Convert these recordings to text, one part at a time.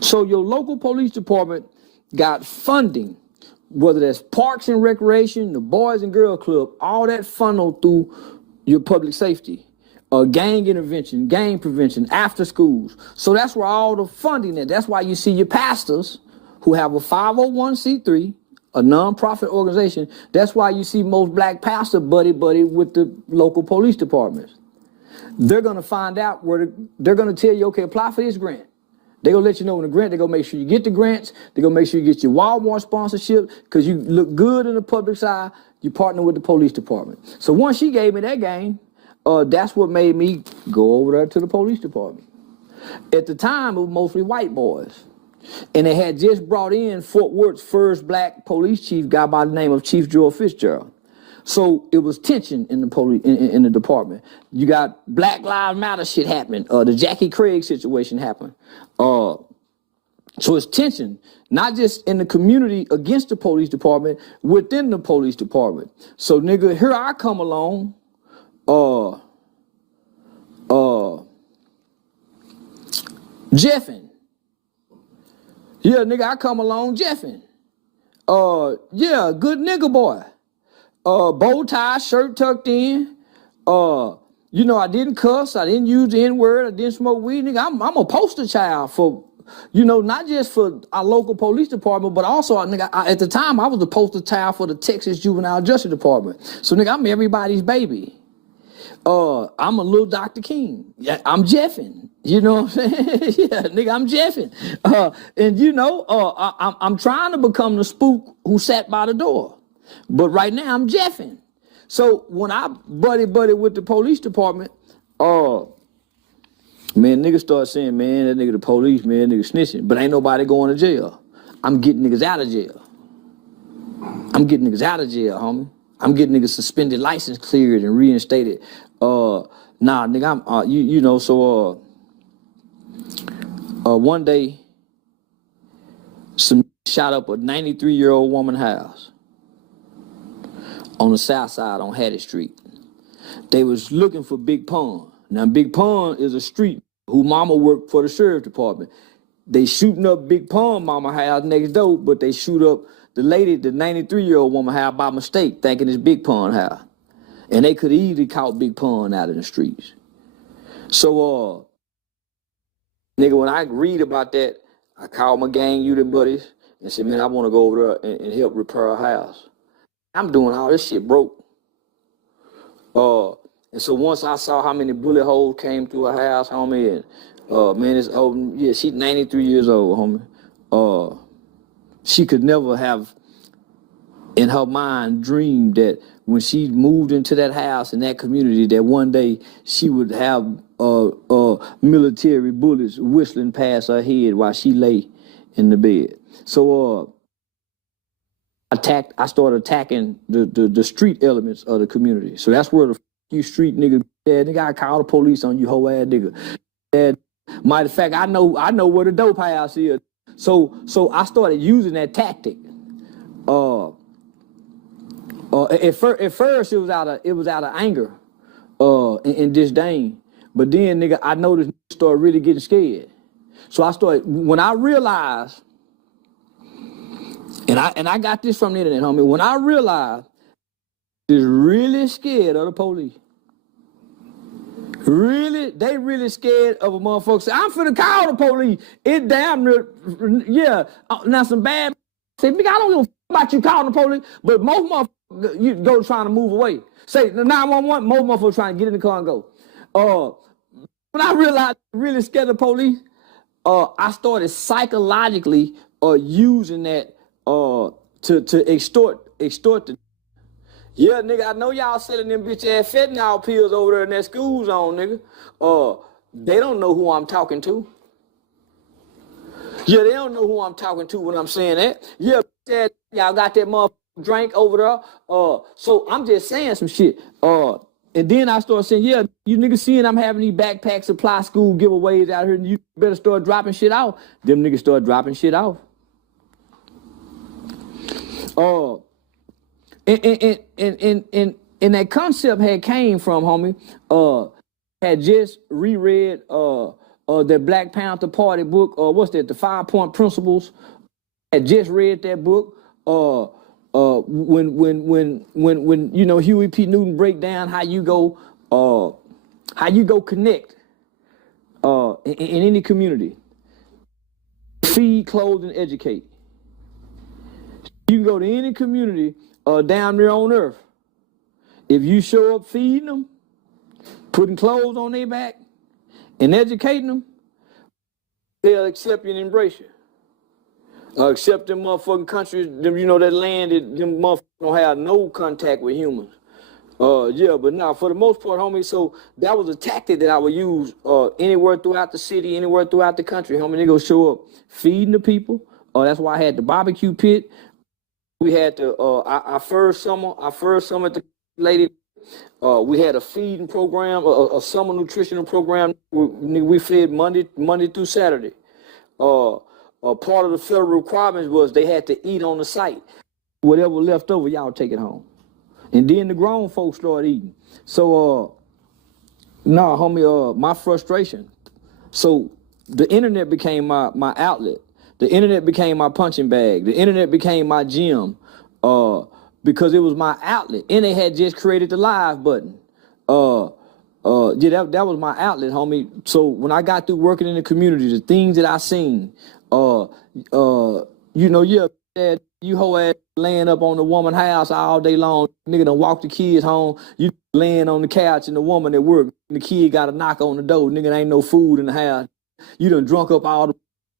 So your local police department got funding, whether that's parks and recreation, the Boys and Girls Club, all that funneled through your public safety, gang intervention, gang prevention, after schools. So that's where all the funding is. That's why you see your pastors who have a 501c3, a nonprofit organization. That's why you see most black pastors buddy with the local police departments. They're going to find out they're going to tell you, okay, apply for this grant. They're going to let you know when the grant, they're going to make sure you get the grants. They're going to make sure you get your Walmart sponsorship because you look good in the public side. You partner with the police department. So once she gave me that game, that's what made me go over there to the police department. At the time, it was mostly white boys. And they had just brought in Fort Worth's first black police chief, guy by the name of Chief Joel Fitzgerald. So it was tension in the police in the department. You got Black Lives Matter shit happening. The Jackie Craig situation happened. So it's tension, not just in the community against the police department, within the police department. So nigga, here I come along. Jeffing. Yeah, nigga, I come along jeffing. Yeah, good nigga boy. Bow tie, shirt tucked in. You know, I didn't cuss, I didn't use the N-word, I didn't smoke weed, nigga. I'm a poster child for, you know, not just for our local police department, but also, nigga, at the time, I was the poster child for the Texas Juvenile Justice Department. So, nigga, I'm everybody's baby. I'm a little Dr. King. Yeah, I'm jeffing. You know what I'm saying? Yeah, nigga, I'm jeffing. And you know, I'm trying to become the spook who sat by the door. But right now I'm jeffing. So when I buddy with the police department, man, niggas start saying, man, that nigga the police, man, nigga snitching. But ain't nobody going to jail. I'm getting niggas out of jail. I'm getting niggas out of jail, homie. I'm getting niggas suspended license cleared and reinstated. Nah, nigga, I'm, you know, so, one day, some shot up a 93-year-old woman's house on the south side on Hattie Street. They was looking for Big Pun. Now, Big Pun is a street who mama worked for the sheriff department. They shooting up Big Pun mama house next door, but they shoot up the lady, the 93-year-old woman house by mistake, thinking it's Big Pun house. And they could easily caught Big Pun out in the streets. So, nigga, when I read about that, I called my gang unit buddies and said, man, I want to go over there and help repair a house. I'm doing all this shit broke. And so once I saw how many bullet holes came through her house, homie, and man, it's old. Yeah, she's 93 years old, homie. She could never have, in her mind, dreamed that when she moved into that house in that community, that one day she would have military bullets whistling past her head while she lay in the bed. So I started attacking the street elements of the community. So that's where the you street nigga, nigga, I call the police on you, hoe ass nigga. And matter of fact, I know where the dope house is. So I started using that tactic. At first it was out of anger, and disdain. But then, nigga, I noticed started really getting scared. So I started, when I realized, and I got this from the internet, homie. When I realized is really scared of the police. Really, they really scared of a motherfucker. Say, I'm finna call the police. It damn near, yeah. Now some bad say, nigga, I don't give a about you calling the police, but most motherfuckers, you go trying to move away. Say 911, most motherfuckers trying to get in the car and go. When I realized I really scared of the police, I started psychologically using that to extort the. Yeah, nigga, I know y'all selling them bitch ass fentanyl pills over there in that school zone, nigga. They don't know who I'm talking to. Yeah, they don't know who I'm talking to when I'm saying that. Yeah, y'all got that motherfucking drink over there. So I'm just saying some shit. And then I started saying, yeah, you niggas seeing I'm having these backpack supply school giveaways out here, and you better start dropping shit off. Them niggas start dropping shit off. And that concept had came from, homie, had just reread that Black Panther Party book, what's that, the 5-Point Principles. I just read that book. When you know Huey P. Newton break down how you go connect in any community, feed, clothe, and educate. You can go to any community down there on earth. If you show up feeding them, putting clothes on their back, and educating them, they'll accept you and embrace you. Except them motherfucking countries, them, you know, that land that them motherfuckers don't have no contact with humans. Yeah, but nah, for the most part, homie, so that was a tactic that I would use anywhere throughout the city, anywhere throughout the country, homie. They go show up feeding the people. That's why I had the barbecue pit. We had the, our first summer at the lady, we had a feeding program, a summer nutritional program. We fed Monday through Saturday. Part of the federal requirements was they had to eat on the site. Whatever left over, y'all take it home. And then the grown folks started eating. So, nah, homie, my frustration. So the internet became my outlet. The internet became my punching bag. The internet became my gym because it was my outlet. And they had just created the live button. Yeah, that was my outlet, homie. So when I got through working in the community, the things that I seen, you know, yeah, you whole ass laying up on the woman house all day long. Nigga done walk the kids home. You laying on the couch and the woman at work. And the kid got a knock on the door. Nigga, ain't no food in the house. You done drunk up all the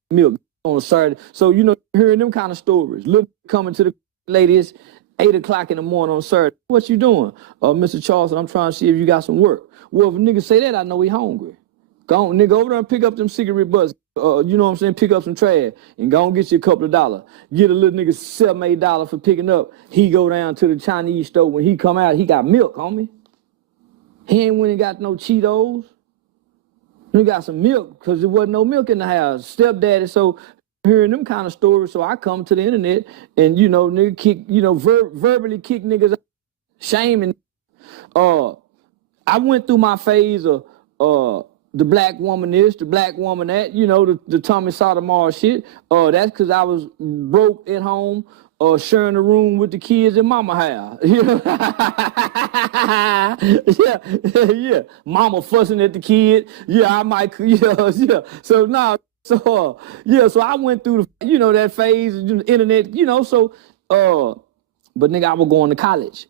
milk on a Saturday. So, you know, hearing them kind of stories. Look, coming to the ladies, 8 o'clock in the morning on Saturday. What you doing? Mr. Charleston, I'm trying to see if you got some work. Well, if a nigga say that, I know he hungry. Go on, nigga, over there and pick up them cigarette butts. You know what I'm saying? Pick up some trash and go and get you a couple of dollars. Get a little nigga $7, $8 for picking up. He go down to the Chinese store. When he come out, he got milk, homie. He ain't went and got no Cheetos. He got some milk because there wasn't no milk in the house. Stepdaddy, so hearing them kind of stories, so I come to the internet and, you know, nigga kick, you know, verbally kick niggas out, shaming. I went through my phase of the black woman this, the black woman that, you know, the Tommy Sotomayor shit. That's because I was broke at home, sharing a room with the kids in mama house. Yeah. Mama fussing at the kid. Yeah, I might, yeah. So now, so I went through the, you know, that phase of the internet, you know, so, but nigga, I was going to college.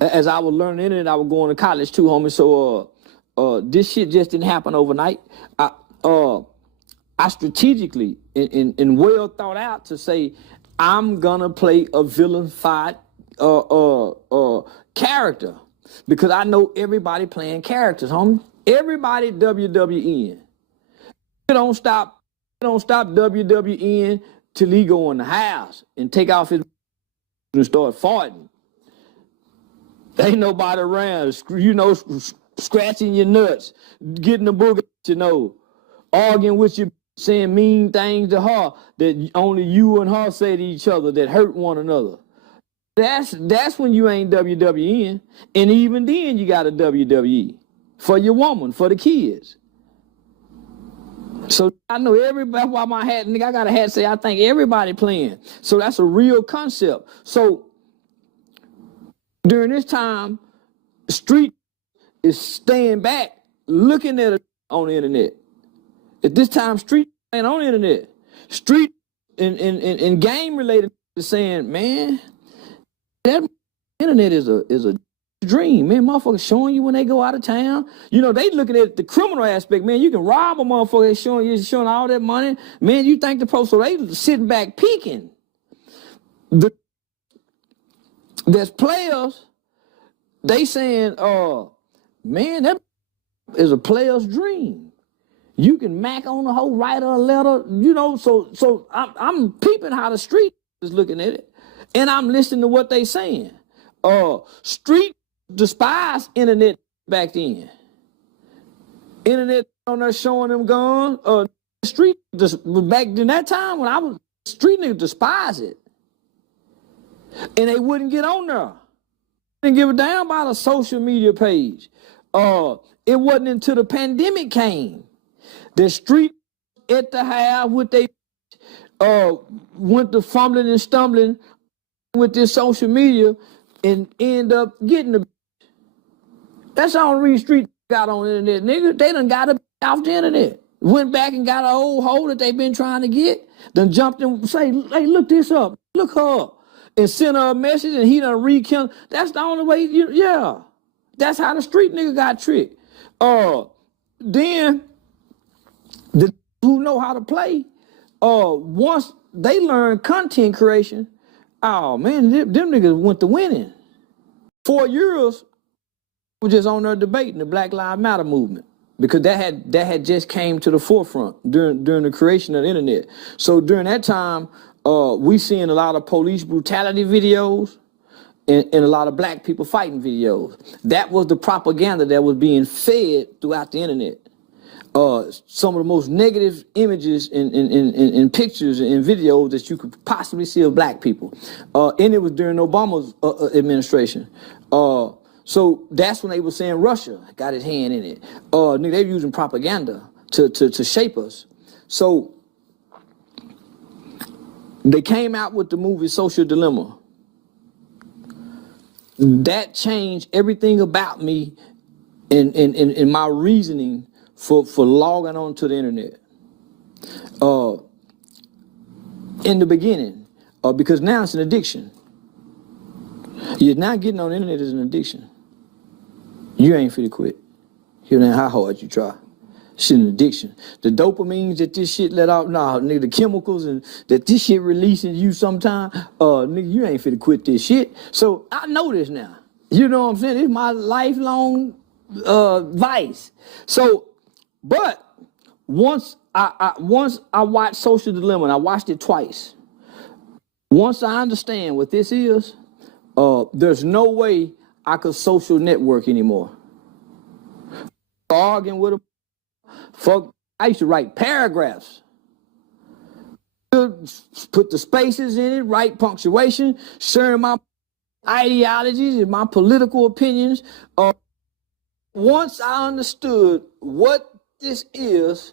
As I was learning the internet, I was going to college too, homie. So, this shit just didn't happen overnight. I strategically and well thought out to say, I'm gonna play a vilified character because I know everybody playing characters, homie. Everybody WWN. It don't stop WWN till he go in the house and take off his and start farting. Ain't nobody around, you know, scratching your nuts, getting the booger, you know, arguing with you, saying mean things to her that only you and her say to each other that hurt one another. That's when you ain't WWN. And even then you got a WWE for your woman, for the kids. So I know everybody, why my hat, nigga, I got a hat say I think everybody playing. So that's a real concept. So during this time, street is staying back, looking at it on the internet. At this time, street ain't on the internet. Street and game related is saying, man, that internet is a dream, man. Motherfuckers showing you when they go out of town. You know, they looking at the criminal aspect, man. You can rob a motherfucker showing all that money. Man, you think the post, so they sitting back peeking. There's players, they saying, man, that is a player's dream. You can mac on the whole, write a letter, you know, so I'm peeping how the street is looking at it. And I'm listening to what they saying. Street despised internet back then. Internet on there showing them guns. Street back in that time when I was street niggas despise it. And they wouldn't get on there. Didn't give a damn about a social media page. it wasn't until the pandemic came. The street at the house with they went to fumbling and stumbling with this social media and end up getting the. That's the only reason street got on the internet, nigga. They done got it off the internet. Went back and got an old hoe that they been trying to get. Done jumped and say, hey, look this up. Look her up. And sent her a message and he done rekindled. That's the only way, yeah. That's how the street nigga got tricked. Then, the who know how to play, once they learn content creation, oh man, them niggas went to winning. 4 years, we just on there debating the Black Lives Matter movement because that had just came to the forefront during the creation of the internet. So during that time, we seeing a lot of police brutality videos and a lot of black people fighting videos. That was the propaganda that was being fed throughout the internet. Some of the most negative images and pictures and videos that you could possibly see of black people. And it was during Obama's administration. So that's when they were saying Russia got his hand in it. They were using propaganda to shape us. So they came out with the movie Social Dilemma. That changed everything about me and my reasoning for logging on to the internet. In the beginning, because now it's an addiction. You're not getting on the internet as an addiction. You ain't fit to quit. You know how hard you try. Shit an addiction. The dopamines that this shit let out, nigga, the chemicals and that this shit releasing you sometime, nigga, you ain't fit to quit this shit. So I know this now. You know what I'm saying? It's my lifelong vice. So, but once I watched Social Dilemma, and I watched it twice. Once I understand what this is, there's no way I could social network anymore. Arguing with a fuck, I used to write paragraphs. Put the spaces in it, write punctuation, sharing my ideologies and my political opinions. Once I understood what this is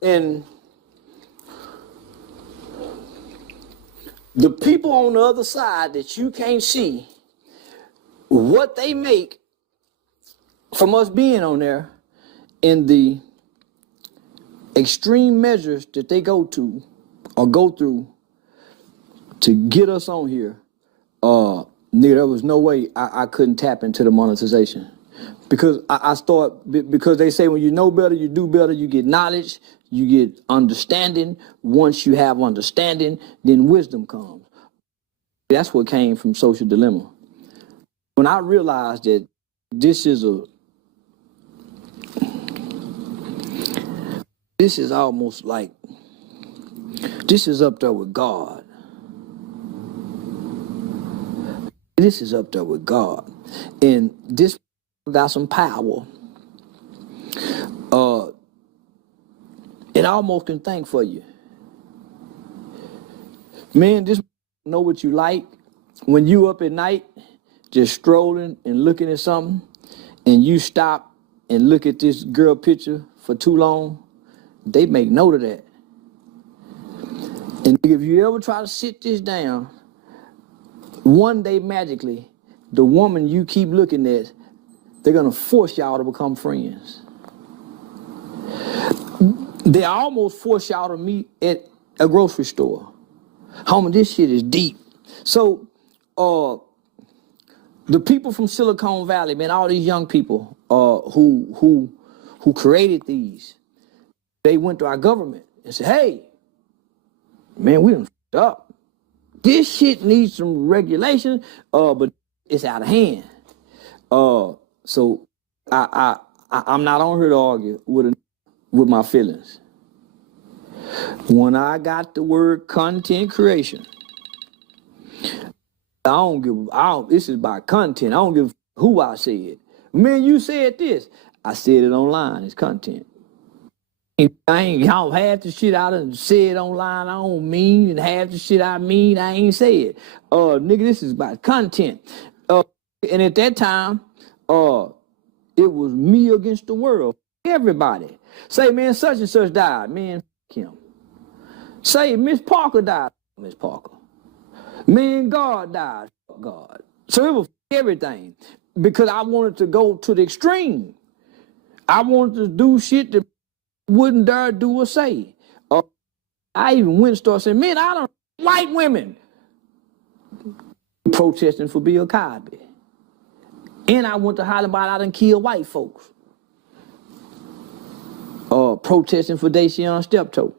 and the people on the other side that you can't see, what they make from us being on there and the extreme measures that they go to or go through to get us on here, nigga, there was no way I couldn't tap into the monetization. Because because they say when you know better, you do better, you get knowledge, you get understanding. Once you have understanding, then wisdom comes. That's what came from Social Dilemma. When I realized that this is almost like, this is up there with God. This is up there with God. And this got some power. It almost can think for you. Man, just know what you like. When you up at night, just strolling and looking at something, and you stop and look at this girl picture for too long, they make note of that. And if you ever try to sit this down, one day magically, the woman you keep looking at, they're gonna force y'all to become friends. They almost force y'all to meet at a grocery store. Homie, this shit is deep. So, the people from Silicon Valley, man, all these young people who created these, they went to our government and said, hey, man, we done f***ed up. This shit needs some regulation, but it's out of hand. So I'm not on here to argue with my feelings. When I got the word content creation, this is about content. I don't give who I said. Man, you said this. I said it online. It's content. I don't half the shit I done said online I don't mean, and half the shit I mean I ain't said. Nigga, this is about content. And at that time, It was me against the world. Everybody. Say, man, such and such died. Man, him. Say, Miss Parker died. Miss Parker. Man, God died. God. So it was everything. Because I wanted to go to the extreme. I wanted to do shit that wouldn't dare do or say. I even went and started saying, man, I don't white women protesting for Bill Cosby. And I went to holler about I done killed white folks. Protesting for Dacian Steptoe.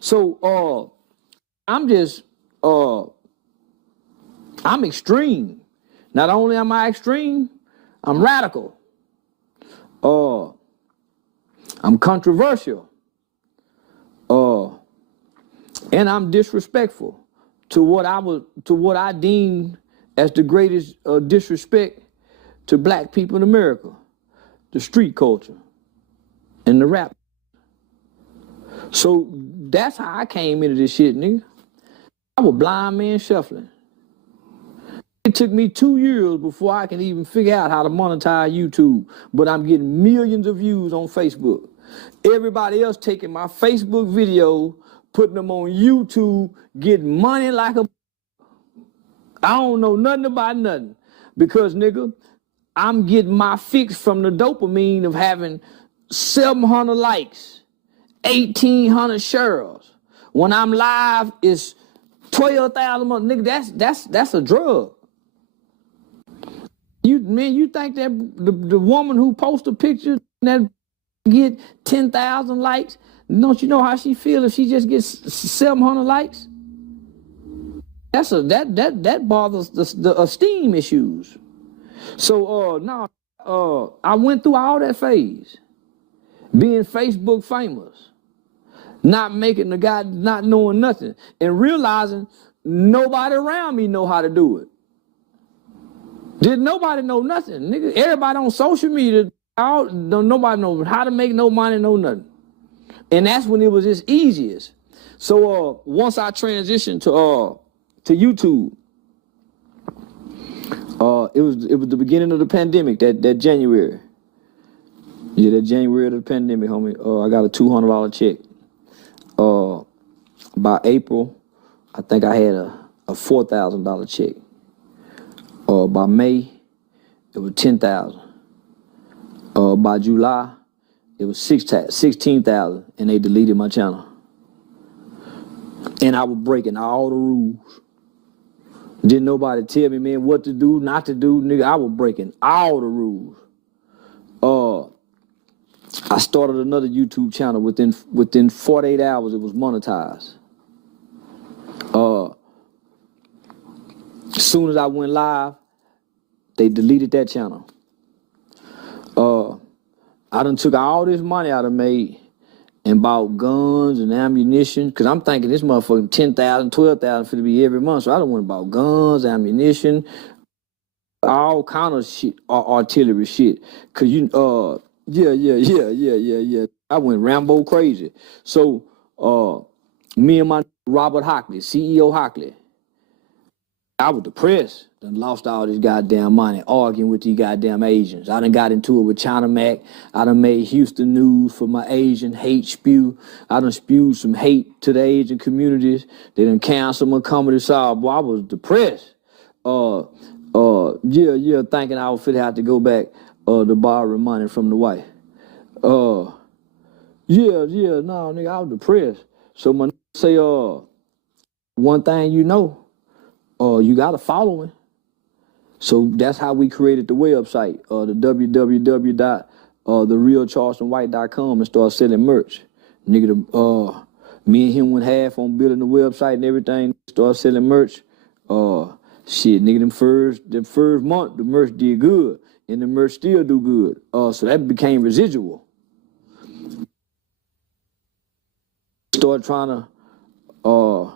So I'm just I'm extreme. Not only am I extreme, I'm radical. I'm controversial. And I'm disrespectful to what I deem as the greatest disrespect to black people in America, the street culture and the rap. So that's how I came into this shit, nigga. I was blind man shuffling. It took me 2 years before I can even figure out how to monetize YouTube, but I'm getting millions of views on Facebook. Everybody else taking my Facebook video, putting them on YouTube, getting money like a... I don't know nothing about nothing because, nigga, I'm getting my fix from the dopamine of having 700 likes, 1,800 shares. When I'm live, it's 12,000 months. Nigga, that's a drug. You think that the woman who posts a picture that get 10,000 likes, don't you know how she feel if she just gets 700 likes? That bothers the esteem issues. So I went through all that phase, being Facebook famous, not making the guy, not knowing nothing, and realizing nobody around me know how to do it. Did nobody know nothing, nigga? Everybody on social media, nobody knows how to make no money, no nothing. And that's when it was its easiest. So once I transitioned to YouTube, it was the beginning of the pandemic, that January. Yeah, that January of the pandemic, homie. I got a $200 check. By April, I think I had a $4,000 check. By May, it was $10,000. By July, it was $16,000, and they deleted my channel. And I was breaking all the rules. Didn't nobody tell me, man, what to do, not to do, nigga. I was breaking all the rules. I started another YouTube channel within 48 hours. It was monetized. As soon as I went live, they deleted that channel. I done took all this money I done made and bought guns and ammunition, because I'm thinking this motherfucking 10,000, 12,000 for to be every month. So I done went and bought guns, ammunition, all kind of shit, artillery shit. Cause yeah. I went Rambo crazy. So me and my Robert Hockley, CEO Hockley, I was depressed. Done lost all this goddamn money arguing with these goddamn Asians. I done got into it with China Mac. I done made Houston news for my Asian hate spew. I done spewed some hate to the Asian communities. They done canceled my comedy show. Boy, I was depressed. Thinking I would fit have to go back to borrow money from the wife. No, nigga, I was depressed. So my say, one thing you know, you got a following. So that's how we created the website, the www.therealcharlestonwhite.com, and started selling merch. Nigga, me and him went half on building the website and everything, started selling merch. Shit, nigga, them first month, the merch did good, and the merch still do good. So that became residual. Started trying to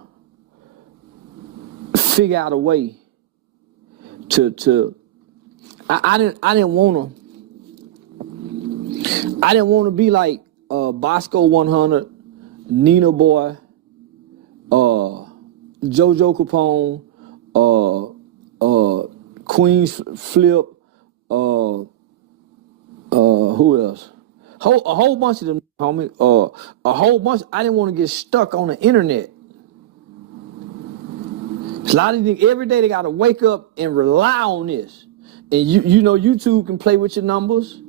figure out a way to I didn't want to be like Bosco 100, Nina Boy, JoJo Capone, Queens Flip, Who else? A whole bunch of them, homie. A whole bunch. I didn't want to get stuck on the internet. A lot of things, every day they got to wake up and rely on this. And you know, YouTube can play with your numbers.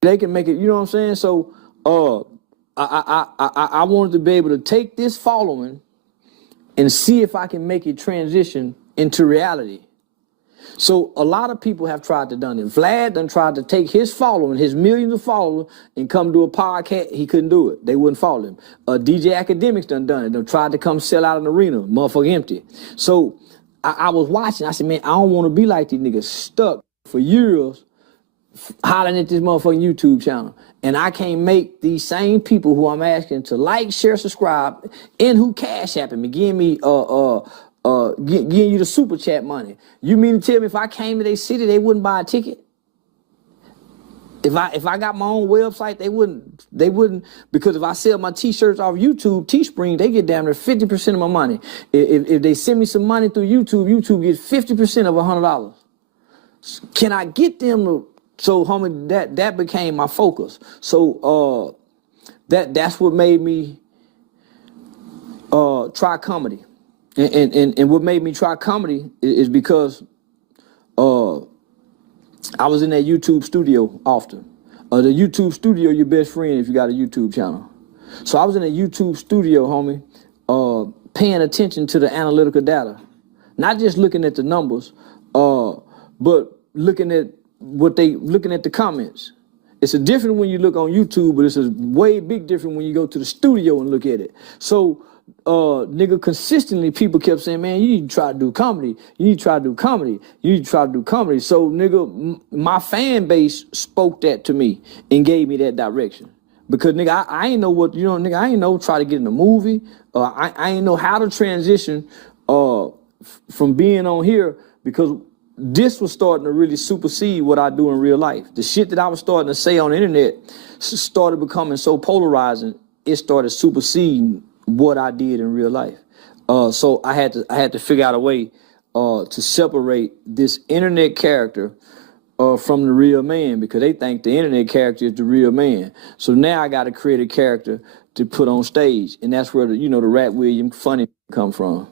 They can make it, you know what I'm saying? So I wanted to be able to take this following and see if I can make it transition into reality. So a lot of people have tried to done it. Vlad done tried to take his following, his millions of followers, and come do a podcast. He couldn't do it. They wouldn't follow him. DJ Academics done it. They tried to come sell out an arena. Motherfucker empty. So I was watching. I said, man, I don't want to be like these niggas stuck for years hollering at this motherfucking YouTube channel. And I can't make these same people who I'm asking to like, share, subscribe, and who cash apping me, giving me giving you the super chat money. You mean to tell me if I came to their city, they wouldn't buy a ticket? If I got my own website, they wouldn't, because if I sell my t-shirts off YouTube, Teespring, they get down to 50% of my money. If they send me some money through YouTube, YouTube gets 50% of $100. Can I get them to? So, homie, that became my focus. So that's what made me try comedy. And what made me try comedy is because I was in that YouTube studio often. The YouTube studio, your best friend if you got a YouTube channel. So I was in a YouTube studio, homie, paying attention to the analytical data. Not just looking at the numbers, but looking at looking at the comments. It's a different when you look on YouTube, but it's a way big different when you go to the studio and look at it. So nigga, consistently people kept saying, man, you need to try to do comedy. You need to try to do comedy. You need to try to do comedy. So nigga, my fan base spoke that to me and gave me that direction. Because nigga, I ain't know what, you know, nigga, I ain't know try to get in a movie. I ain't know how to transition from being on here, because this was starting to really supersede what I do in real life. The shit that I was starting to say on the internet started becoming so polarizing, it started superseding what I did in real life. So I had to figure out a way to separate this internet character from the real man, because they think the internet character is the real man. So now I got to create a character to put on stage, and that's where the Rat William funny come from.